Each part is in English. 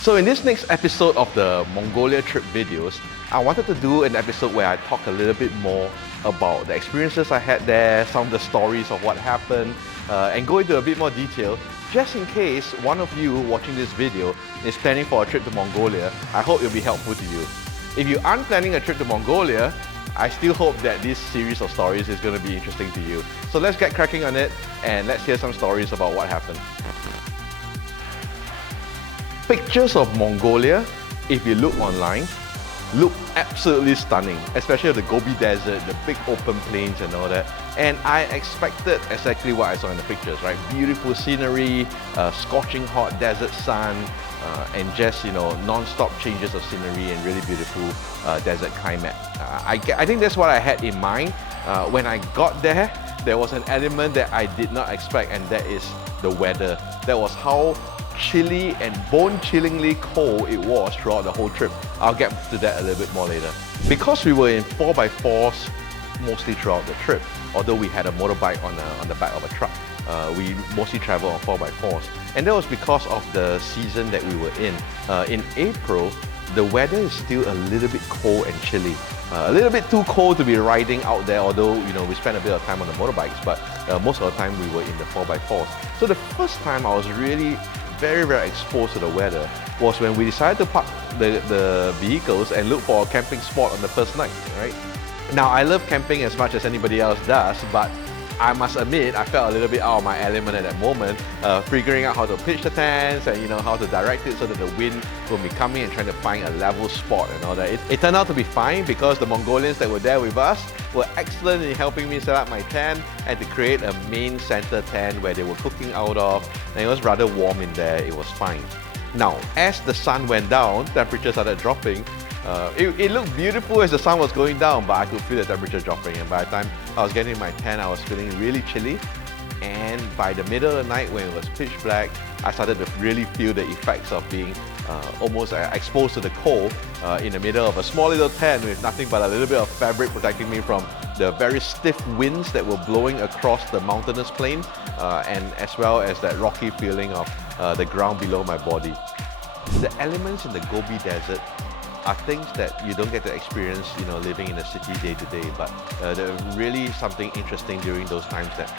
So in this next episode of the Mongolia trip videos, I wanted to do an episode where I talk a little bit more about the experiences I had there, some of the stories of what happened, and go into a bit more detail, just in case one of you watching this video is planning for a trip to Mongolia. I hope it'll be helpful to you. If you aren't planning a trip to Mongolia, I still hope that this series of stories is going to be interesting to you. So let's get cracking on it and let's hear some stories about what happened. Pictures of Mongolia, if you look online, look absolutely stunning, especially the Gobi Desert, the big open plains and all that. And I expected exactly what I saw in the pictures, right? Beautiful scenery, scorching hot desert sun, and just, non-stop changes of scenery and really beautiful desert climate. I think that's what I had in mind. When I got there, there was an element that I did not expect, and that is the weather. That was how chilly and bone-chillingly cold it was throughout the whole trip. I'll get to that a little bit more later. Because we were in 4x4s mostly throughout the trip, although we had a motorbike on the back of a truck, we mostly traveled on 4x4s. And that was because of the season that we were in. In April, the weather is still a little bit cold and chilly. A little bit too cold to be riding out there, although we spent a bit of time on the motorbikes, but most of the time we were in the 4x4s. So the first time I was really very exposed to the weather was when we decided to park the vehicles and look for a camping spot on the first night, right? Now, I love camping as much as anybody else does, but I must admit, I felt a little bit out of my element at that moment, figuring out how to pitch the tents and how to direct it so that the wind will be coming and trying to find a level spot and all that. It turned out to be fine because the Mongolians that were there with us were excellent in helping me set up my tent and to create a main center tent where they were cooking out of, and it was rather warm in there. It was fine. Now, as the sun went down, temperatures started dropping. It looked beautiful as the sun was going down, but I could feel the temperature dropping, and by the time I was getting in my tent, I was feeling really chilly. And by the middle of the night, when it was pitch black, I started to really feel the effects of being almost exposed to the cold in the middle of a small little tent with nothing but a little bit of fabric protecting me from the very stiff winds that were blowing across the mountainous plain, and as well as that rocky feeling of the ground below my body. The elements in the Gobi Desert are things that you don't get to experience, living in a city day to day, but they're really something interesting during those times that,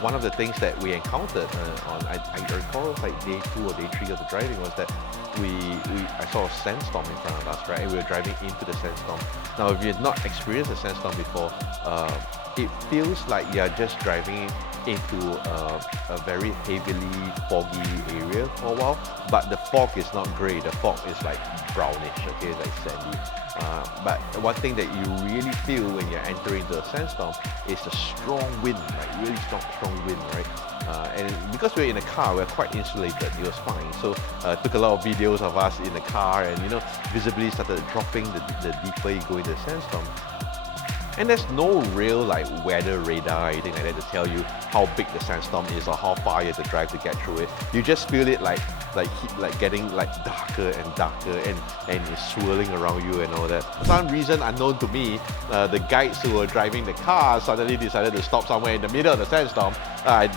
one of the things that we encountered I recall it was like day 2 or day 3 of the driving was that I saw a sandstorm in front of us, right? And we were driving into the sandstorm. Now, if you've not experienced a sandstorm before, it feels like you're just driving into a very heavily foggy area for a while, but the fog is not grey, the fog is like brownish, okay, like sandy. But one thing that you really feel when you're entering the sandstorm is the strong wind, like really strong wind, right? And because we're in a car, we're quite insulated, it was fine. So took a lot of videos of us in the car and visibly started dropping the deeper you go into the sandstorm. And there's no real weather radar or anything like that to tell you how big the sandstorm is or how far you have to drive to get through it. You just feel it like getting darker and darker and it's swirling around you and all that. For some reason unknown to me, the guides who were driving the car suddenly decided to stop somewhere in the middle of the sandstorm.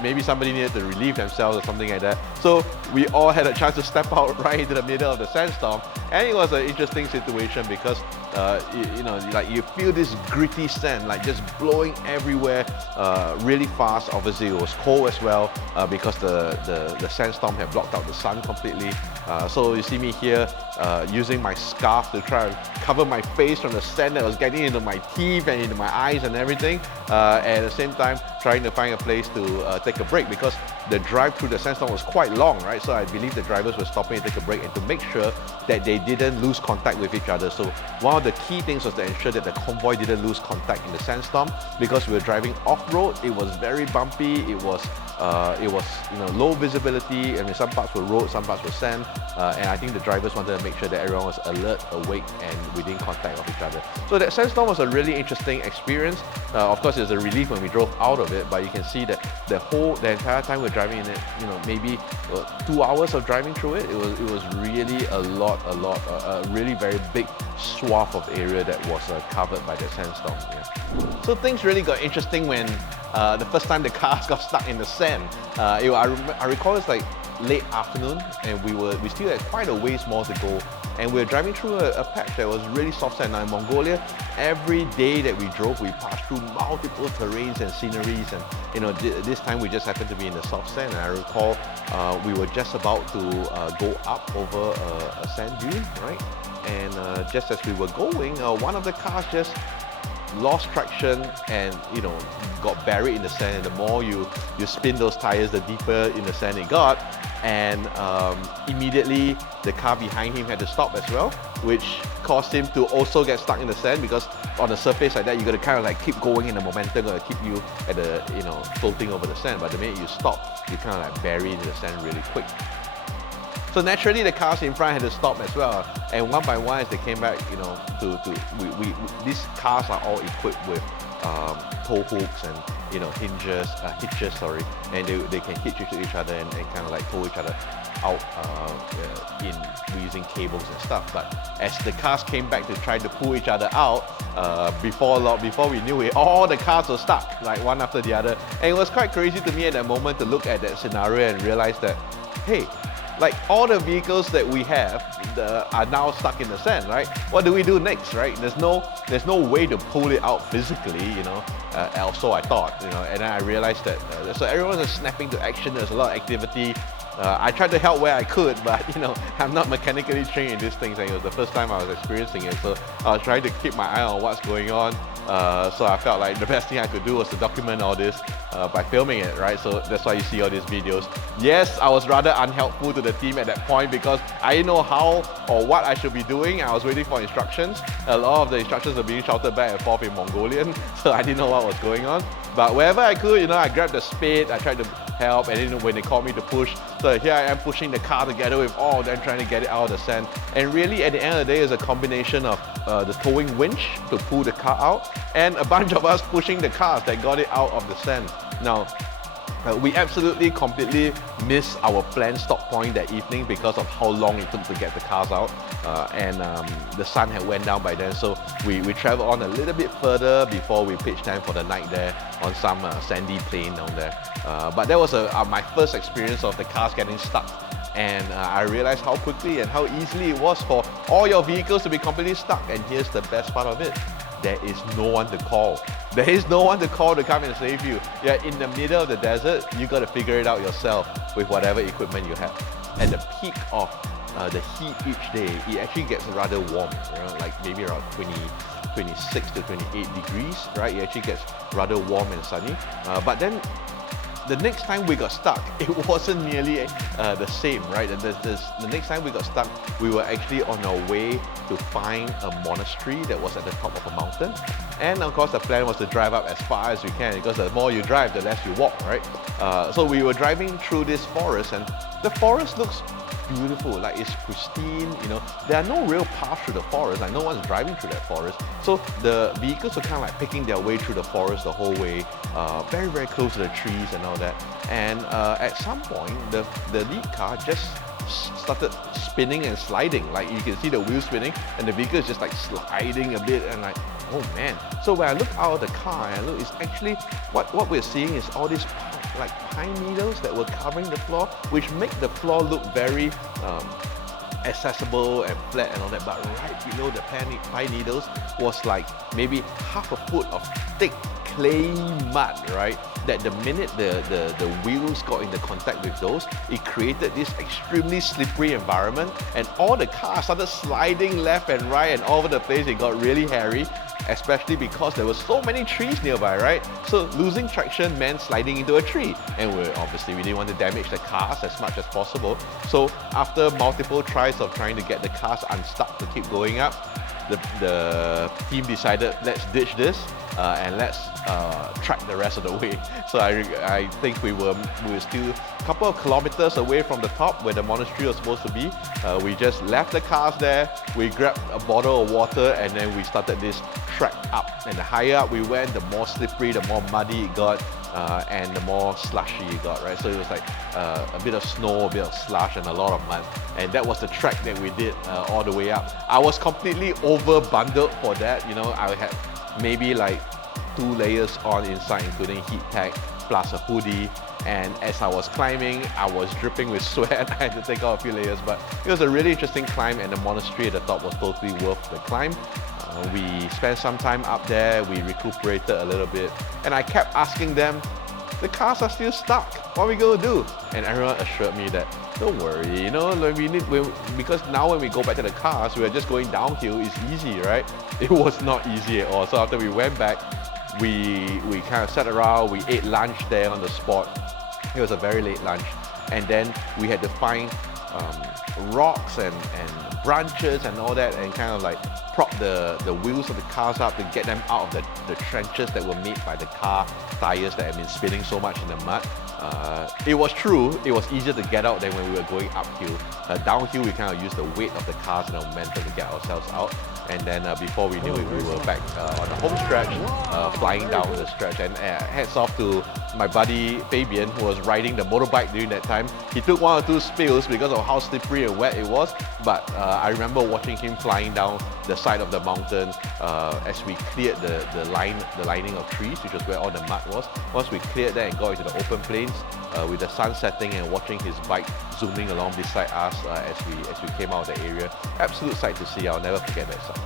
Maybe somebody needed to relieve themselves or something like that. So we all had a chance to step out right into the middle of the sandstorm, and it was an interesting situation because you feel this gritty sand just blowing everywhere really fast. Obviously it was cold as well because the sandstorm had blocked out the sun completely. So you see me here using my scarf to try and cover my face from the sand that was getting into my teeth and into my eyes and everything, and at the same time trying to find a place to take a break because the drive through the sandstorm was quite long, right? So I believe the drivers were stopping to take a break and to make sure that they didn't lose contact with each other. So one of the key things was to ensure that the convoy didn't lose contact in the sandstorm because we were driving off-road. It was very bumpy. It was low visibility. I mean, some parts were road, some parts were sand, and I think the drivers wanted to make sure that everyone was alert, awake, and within contact of each other. So that sandstorm was a really interesting experience. Of course, it was a relief when we drove out of it, but you can see that the entire time we're driving in it, maybe 2 hours of driving through it, it was really a really very big swath of area that was covered by the sandstorm. Yeah. So things really got interesting when the first time the cars got stuck in the sand. I recall it's like late afternoon, and we still had quite a ways more to go. And we were driving through a patch that was really soft sand. Now in Mongolia, every day that we drove, we passed through multiple terrains and sceneries. And this time we just happened to be in the soft sand. And I recall we were just about to go up over a sand dune, right? And just as we were going, one of the cars just lost traction and got buried in the sand. And the more you spin those tires, the deeper in the sand it got. And immediately the car behind him had to stop as well, which caused him to also get stuck in the sand, because on a surface like that, you got to kind of like keep going, and the momentum got to keep you at the floating over the sand. But the minute you stop, you kind of like bury into the sand really quick. So naturally, the cars in front had to stop as well. And one by one, as they came back, these cars are all equipped with tow hooks and hitches, and they can hitch to each other and kind of like tow each other out using cables and stuff. But as the cars came back to try to pull each other out, before we knew it, all the cars were stuck, like one after the other. And it was quite crazy to me at that moment to look at that scenario and realize that, hey, like all the vehicles that we have are now stuck in the sand, right? What do we do next, right? There's no way to pull it out physically, also I thought, and then I realized that, so everyone was snapping to action. There's a lot of activity. I tried to help where I could, but I'm not mechanically trained in these things, and it was the first time I was experiencing it. So I was trying to keep my eye on what's going on. So I felt like the best thing I could do was to document all this by filming it, right? So that's why you see all these videos. Yes, I was rather unhelpful to the team at that point because I didn't know how or what I should be doing. I was waiting for instructions. A lot of the instructions are being shouted back and forth in Mongolian, so I didn't know what was going on. But wherever I could, I grabbed the spade, I tried to help, and then when they called me to push, so here I am pushing the car together with all of them trying to get it out of the sand. And really, at the end of the day, it's a combination of the towing winch to pull the car out and a bunch of us pushing the cars that got it out of the sand. Now, we absolutely completely missed our planned stop point that evening because of how long it took to get the cars out, and the sun had went down by then, so we traveled on a little bit further before we pitched tent for the night there on some sandy plain down there. But that was my first experience of the cars getting stuck, and I realized how quickly and how easily it was for all your vehicles to be completely stuck. And here's the best part of it: there is no one to call. There is no one to call to come and save you. You're in the middle of the desert, you got to figure it out yourself with whatever equipment you have. At the peak of the heat each day, it actually gets rather warm, like maybe around 26 to 28 degrees, right? It actually gets rather warm and sunny. But then the next time we got stuck, it wasn't nearly the same, right? The next time we got stuck, we were actually on our way to find a monastery that was at the top of a mountain. And of course, the plan was to drive up as far as we can, because the more you drive, the less you walk, right? So we were driving through this forest, and the forest looks beautiful, like it's pristine, There are no real paths through the forest, like no one's driving through that forest. So the vehicles were kind of like picking their way through the forest the whole way, very, very close to the trees and all that. And at some point, the lead car just started spinning and sliding. Like you can see the wheel spinning, and the vehicle is just like sliding a bit, and like, oh man. So when I look out of the car and look, it's actually, what we're seeing is all these like pine needles that were covering the floor, which make the floor look very accessible and flat and all that. But right below the pine needles was like maybe half a foot of thick clay mud, right? That the minute the wheels got into contact with those, it created this extremely slippery environment, and all the cars started sliding left and right and all over the place. It got really hairy, especially because there were so many trees nearby, right? So losing traction meant sliding into a tree, and we didn't want to damage the cars as much as possible. So after multiple tries of trying to get the cars unstuck to keep going up, the team decided, let's ditch this and let's track the rest of the way. So I think we were still a couple of kilometers away from the top where the monastery was supposed to be. We just left the cars there, we grabbed a bottle of water, and then we started this trek up. And the higher up we went, the more slippery, the more muddy it got, and the more slushy it got, right? So it was like a bit of snow, a bit of slush, and a lot of mud. And that was the trek that we did all the way up. I was completely over bundled for that. I had maybe like 2 layers on inside, including heat tech, plus a hoodie. And as I was climbing, I was dripping with sweat. I had to take off a few layers, but it was a really interesting climb, and the monastery at the top was totally worth the climb. We spent some time up there, we recuperated a little bit, and I kept asking them, the cars are still stuck, what are we going to do? And everyone assured me that, don't worry, you know, because now when we go back to the cars, we are just going downhill, it's easy, right? It was not easy at all. So after we went back, we kind of sat around, we ate lunch there on the spot. It was a very late lunch. And then we had to find rocks and branches and all that, and kind of like prop the wheels of the cars up to get them out of the trenches that were made by the car tires that had been spinning so much in the mud. It was true, it was easier to get out than when we were going uphill. Downhill, we kind of used the weight of the cars and the momentum to get ourselves out. And then before we knew it, we were back on the home stretch, flying down the stretch. And hats off to my buddy Fabian, who was riding the motorbike during that time. He took one or two spills because of how slippery and wet it was, but I remember watching him flying down the side of the mountain as we cleared the lining of trees, which was where all the mud was. Once we cleared that and got into the open plains, with the sun setting and watching his bike zooming along beside us as we came out of the area. Absolute sight to see, I'll never forget that sight.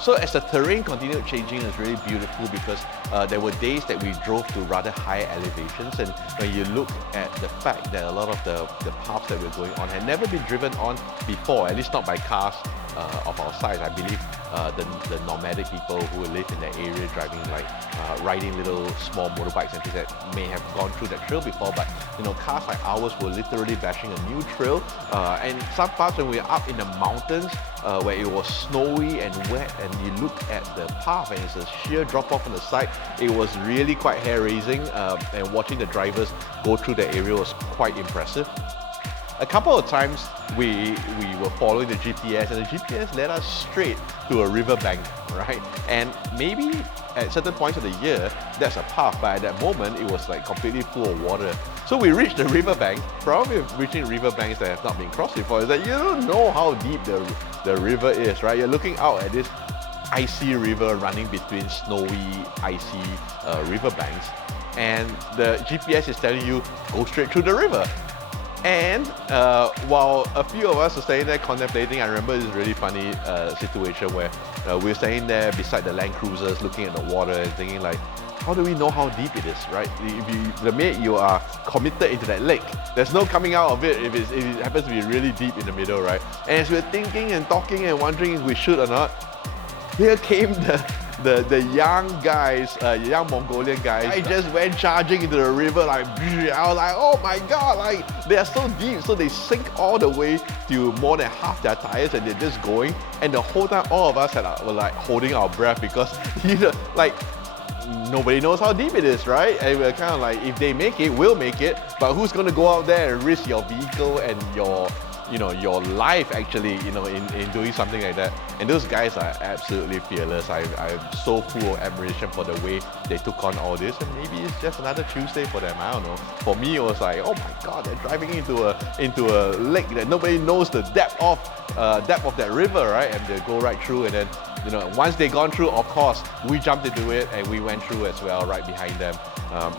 So as the terrain continued changing, it was really beautiful because there were days that we drove to rather high elevations, and when you look at the fact that a lot of the paths that we're going on had never been driven on before, at least not by cars of our size. I believe the nomadic people who live in that area driving riding little small motorbikes and things that may have gone through that trail before, but you know, cars like ours were literally bashing a new trail, and some parts when we were up in the mountains where it was snowy and wet, and you look at the path and it's a sheer drop off on the side, it was really quite hair-raising, and watching the drivers go through the area was quite impressive. A couple of times we were following the GPS, and the GPS led us straight to a riverbank, right? And maybe at certain points of the year, that's a path, but at that moment, it was like completely full of water. So we reached the riverbank. Probably reaching riverbanks that have not been crossed before is that you don't know how deep the river is, right? You're looking out at this icy river running between snowy, icy riverbanks, and the GPS is telling you, go straight through the river. And while a few of us were standing there contemplating, I remember this really funny situation where we were standing there beside the Land Cruisers looking at the water and thinking like, how do we know how deep it is, right? The minute you are committed into that lake, there's no coming out of it if it happens to be really deep in the middle, right? And as we were thinking and talking and wondering if we should or not, here came the young guys, young Mongolian guys. I just went charging into the river like, I was like, oh my god, like they are so deep, so they sink all the way to more than half their tires and they're just going. And the whole time, all of us were like holding our breath because like nobody knows how deep it is, right? And we're kind of like, if they make it, we'll make it. But who's going to go out there and risk your vehicle and your life actually, in doing something like that? And those guys are absolutely fearless. I'm so full of admiration for the way they took on all this. And maybe it's just another Tuesday for them, I don't know. For me, it was like, oh my god, they're driving into a lake that nobody knows the depth of that river, right? And they go right through, and then once they gone through, of course, we jumped into it and we went through as well, right behind them.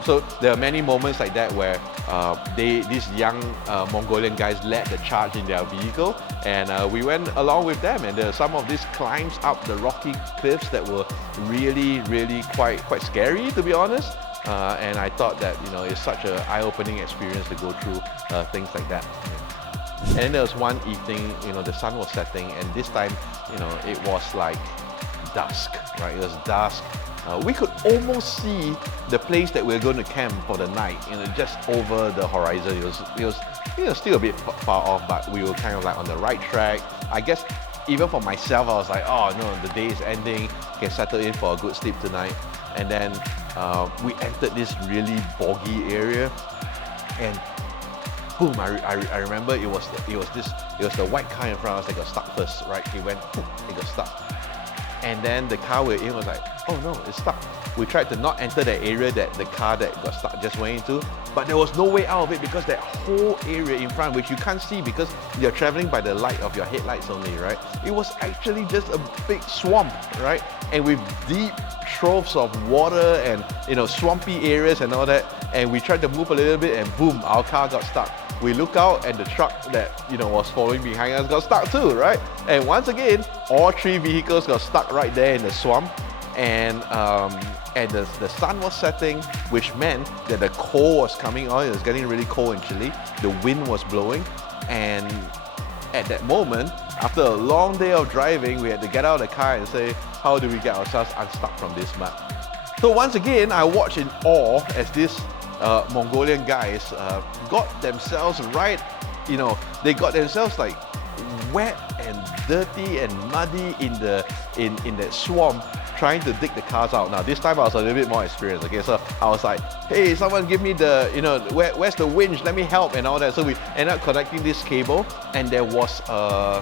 So there are many moments like that where these young Mongolian guys led the charge in their vehicle, and we went along with them. And there are some of these climbs up the rocky cliffs that were really, really quite scary, to be honest. And I thought that it's such an eye-opening experience to go through things like that. And then there was one evening, the sun was setting, and this time, it was like dusk, right? It was dusk. We could almost see the place that we were going to camp for the night, just over the horizon. It was still a bit far off, but we were kind of like on the right track. I guess even for myself, I was like, oh no, the day is ending, can settle in for a good sleep tonight. And then we entered this really boggy area, and boom! I remember it was the white car in front of us that got stuck first, right? It got stuck, and then the car we're in was like, oh no, it's stuck. We tried to not enter the area that the car that got stuck just went into, but there was no way out of it because that whole area in front, which you can't see because you're traveling by the light of your headlights only, right? It was actually just a big swamp, right? And with deep troves of water and swampy areas and all that, and we tried to move a little bit and boom, our car got stuck. We look out and the truck that was following behind us got stuck too, right? And once again, all three vehicles got stuck right there in the swamp, and the sun was setting, which meant that the cold was coming on. It was getting really cold and chilly. The wind was blowing, and at that moment, after a long day of driving, we had to get out of the car and say, how do we get ourselves unstuck from this mud? So once again, I watched in awe as these Mongolian guys got themselves right, they got themselves like wet and dirty and muddy in that swamp, trying to dig the cars out. Now this time I was a little bit more experienced, okay, so I was like, hey, someone give me the, where's the winch, let me help and all that. So we ended up connecting this cable, and there was a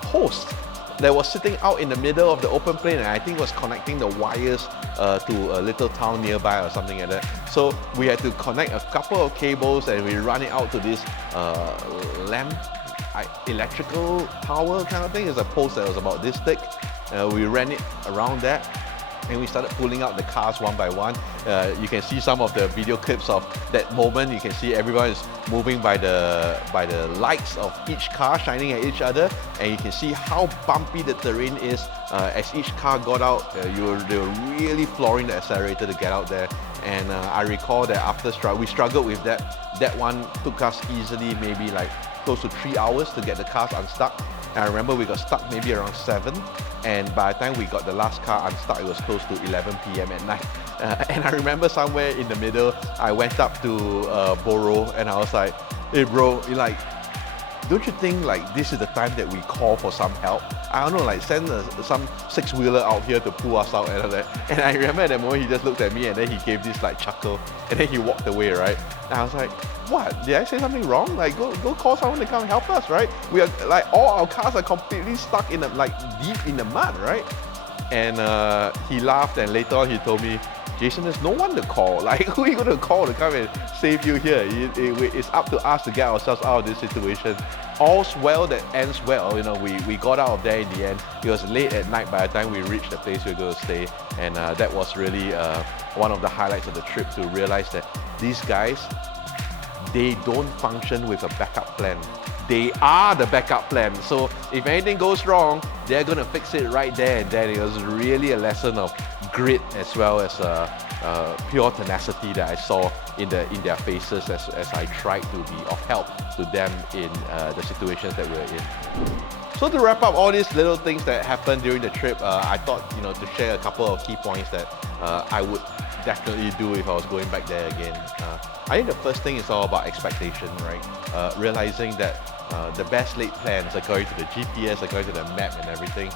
post that was sitting out in the middle of the open plain, and I think was connecting the wires to a little town nearby or something like that. So we had to connect a couple of cables and we run it out to this electrical tower kind of thing. It's a post that was about this thick. We ran it around that, and we started pulling out the cars one by one. You can see some of the video clips of that moment. You can see everyone is moving by the lights of each car shining at each other, and you can see how bumpy the terrain is. As each car got out, they were really flooring the accelerator to get out there. And I recall that after we struggled with that. That one took us easily maybe like close to 3 hours to get the cars unstuck. And I remember we got stuck maybe around 7, and by the time we got the last car unstuck, it was close to 11 p.m. at night. And I remember somewhere in the middle, I went up to Boro and I was like, hey bro, don't you think like this is the time that we call for some help? I don't know, like send some six-wheeler out here to pull us out and all that. And I remember at that moment he just looked at me and then he gave this like chuckle and then he walked away, right? And I was like, what? Did I say something wrong? Like go call someone to come help us, right? We are like all our cars are completely stuck in deep in the mud, right? And he laughed, and later on he told me, Jason, there's no one to call. Like, who are you going to call to come and save you here? It's up to us to get ourselves out of this situation. All's well that ends well. We got out of there in the end. It was late at night by the time we reached the place we were going to stay. And that was really one of the highlights of the trip, to realize that these guys, they don't function with a backup plan. They are the backup plan. So if anything goes wrong, they're going to fix it right there and then. It was really a lesson of grit as well as pure tenacity that I saw in their faces as I tried to be of help to them in the situations that we're in. So to wrap up all these little things that happened during the trip, I thought to share a couple of key points that I would definitely do if I was going back there again. I think the first thing is all about expectation, right? Realizing that the best laid plans according to the GPS, according to the map and everything,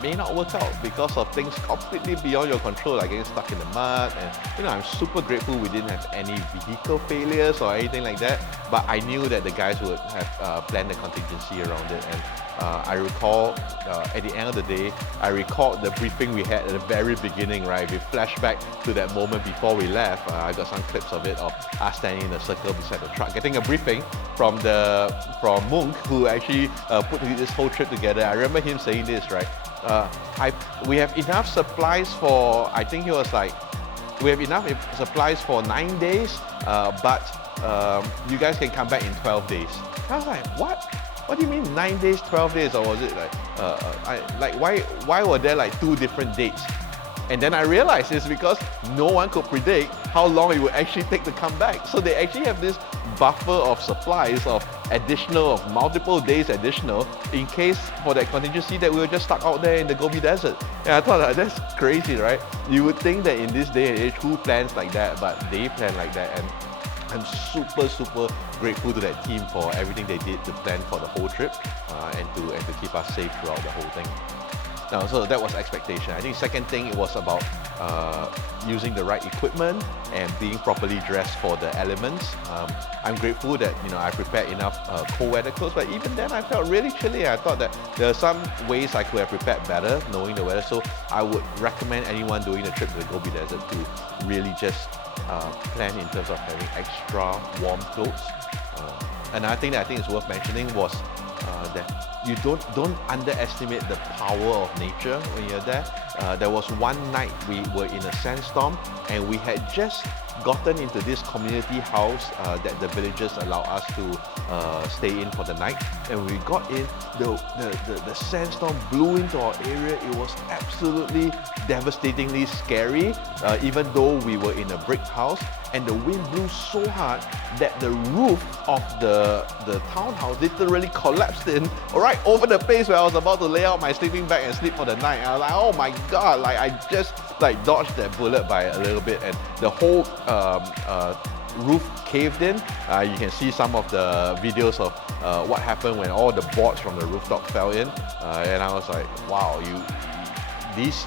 may not work out because of things completely beyond your control, like getting stuck in the mud. And I'm super grateful we didn't have any vehicle failures or anything like that, but I knew that the guys would have planned a contingency around it. And I recall at the end of the day, I recalled the briefing we had at the very beginning, right? We flashed back to that moment before we left. I got some clips of it, of us standing in a circle beside the truck, getting a briefing from Munk, who actually put this whole trip together. I remember him saying this, right? We have enough supplies for, I think he was like, we have enough supplies for 9 days, but you guys can come back in 12 days. I was like, what? What do you mean 9 days, 12 days? Or was it why were there like 2 different dates? And then I realized it's because no one could predict how long it would actually take to come back. So they actually have this buffer of supplies of multiple days additional in case for that contingency that we were just stuck out there in the Gobi Desert. And I thought that's crazy, right? You would think that in this day and age, who plans like that? But they plan like that. And I'm super grateful to that team for everything they did to plan for the whole trip and to keep us safe throughout the whole thing. Now, so that was expectation. I think second thing, it was about using the right equipment and being properly dressed for the elements. I'm grateful that I prepared enough cold weather clothes, but even then I felt really chilly. I thought that there are some ways I could have prepared better knowing the weather. So I would recommend anyone doing a trip to the Gobi Desert to really just plan in terms of having extra warm clothes. Another thing that I think is worth mentioning was that you don't underestimate the power of nature when you're there. There was one night we were in a sandstorm and we had just gotten into this community house that the villagers allow us to stay in for the night. And when we got in, the sandstorm blew into our area. It was absolutely devastatingly scary, even though we were in a brick house. And the wind blew so hard that the roof of the townhouse literally collapsed in right over the place where I was about to lay out my sleeping bag and sleep for the night. I was like, oh my god, like I just dodged that bullet by a little bit, and the whole roof caved in. You can see some of the videos of what happened when all the boards from the rooftop fell in, and I was like, wow, these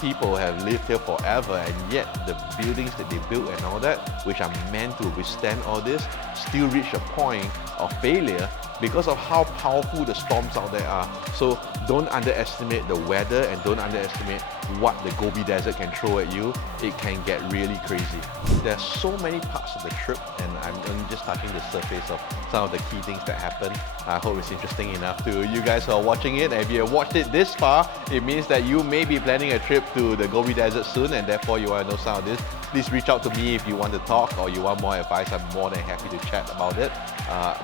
people have lived here forever, and yet the buildings that they built and all that, which are meant to withstand all this, still reach a point of failure because of how powerful the storms out there are. So don't underestimate the weather and don't underestimate what the Gobi Desert can throw at you. It can get really crazy. There's so many parts of the trip, and I'm only just touching the surface of some of the key things that happen. I hope it's interesting enough to you guys who are watching it. And if you have watched it this far, it means that you may be planning a trip to the Gobi Desert soon, and therefore you want to know some of this. Please reach out to me if you want to talk or you want more advice. I'm more than happy to chat about it.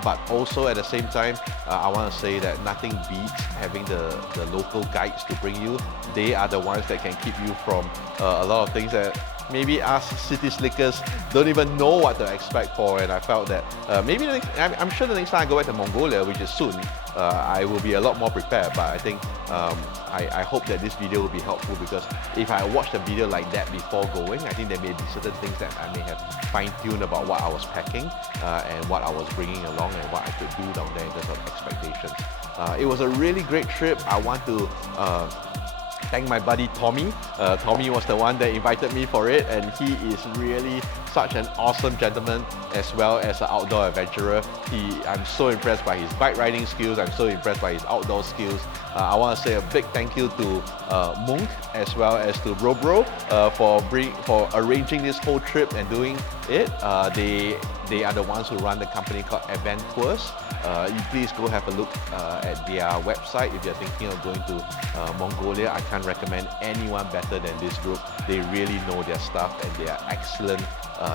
But also at the same time, I want to say that nothing beats having the local guides to bring you. They are the ones that can keep you from a lot of things that maybe us city slickers don't even know what to expect for. And I felt that maybe I'm sure the next time I go back to Mongolia, which is soon, I will be a lot more prepared. But I think I hope that this video will be helpful, because if I watched a video like that before going, I think there may be certain things that I may have fine-tuned about what I was packing and what I was bringing along and what I could do down there in terms of expectations. It was a really great trip. I want to thank my buddy Tommy. Tommy was the one that invited me for it, and he is really such an awesome gentleman as well as an outdoor adventurer. I'm so impressed by his bike riding skills. I'm so impressed by his outdoor skills. I want to say a big thank you to Munk as well as to Robro for arranging this whole trip and doing it. They are the ones who run the company called Event Tours. You please go have a look at their website if you're thinking of going to Mongolia. I can't recommend anyone better than this group. They really know their stuff and they are excellent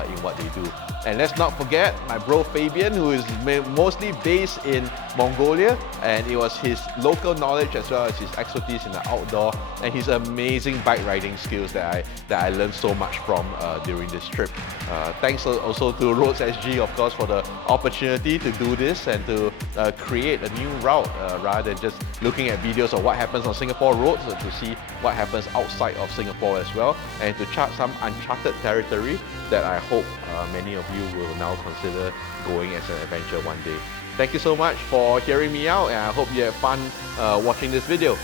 in what they do. And let's not forget my bro Fabian, who is mostly based in Mongolia, and it was his local knowledge as well as his expertise in the outdoor and his amazing bike riding skills that I learned so much from during this trip. Thanks also to Roads SG, of course, for the opportunity to do this and to create a new route rather than just looking at videos of what happens on Singapore roads, to see what happens outside of Singapore as well, and to chart some uncharted territory that I hope many of you will now consider going as an adventure one day. Thank you so much for hearing me out, and I hope you had fun watching this video.